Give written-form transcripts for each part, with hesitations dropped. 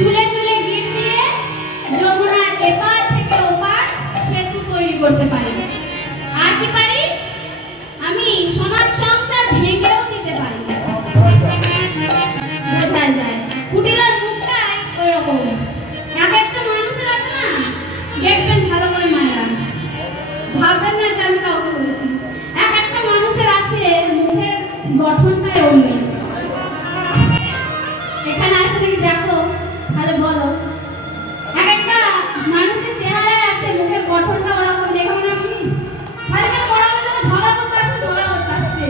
চুলে চুলে গিট দিয়ে যমুনার এপার থেকে ওপার সেতু তৈরি করতে পারি। আর কি পারি? আমি সমাজ সংসার ভেঙেও দিতে পারি। বোঝা যায় কুটিলার মুখটাই ওই রকম। এক একটা মানুষের আছে না, দেখবেন ভালো করে মায়েরা, ভাববেন না যে আমি কাউকে বলছি। এক একটা মানুষের আছে মুখের গঠনটাই অমনি। এখানে আছে নাকি দেখো, তাহলে বলো। এক একটা মানুষের চেহারায় আছে মুখের গঠনটা ওরকম, দেখো না খালি কেন ওরা ঝগড়া করতে আসছে।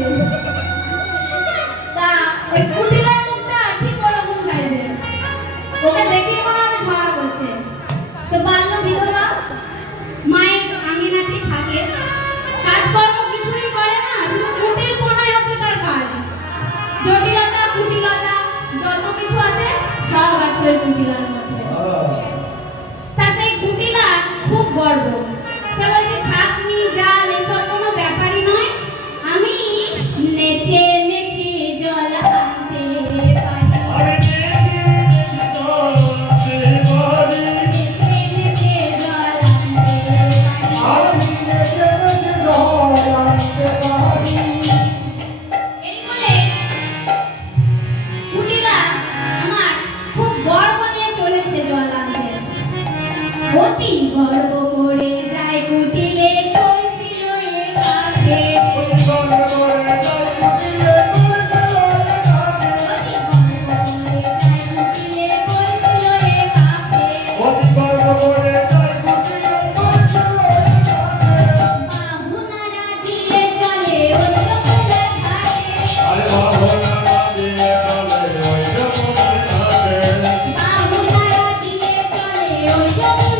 তা ওই কুটিলার মুখটা ঠিক ওরকম গাইবে, ওকে দেখেই মনে হবে ঝগড়া করছে। তো বাল্য বিধবা মায়ের আঙিনাতে থাকে, কাজকর্ম কিছুই করে না, শুধু কুটিল কোনায় হচ্ছে তার কাজ। জটিলতা কুটিলতা যত কিছু আছে সব আছে ওই কুটিলার মধ্যে। তা সেই কুটিলা খুব গর্ব, সে বলছে ছাঁকনি জাল এসব কোনো ব্যাপারই নয়, আমি নেচে নেচে জল আনতে পারি। অতি গর্ব করে যায় কুটিলে কলসি লয়ে কাকে। অতি গর্ব করে যায় কুটিলে কলসি লয়ে কাকে। বাহুনারা দিয়ে চলে ওই যমুনার ঘাটে। বাহুনারা দিয়ে চলে ওই যমুনার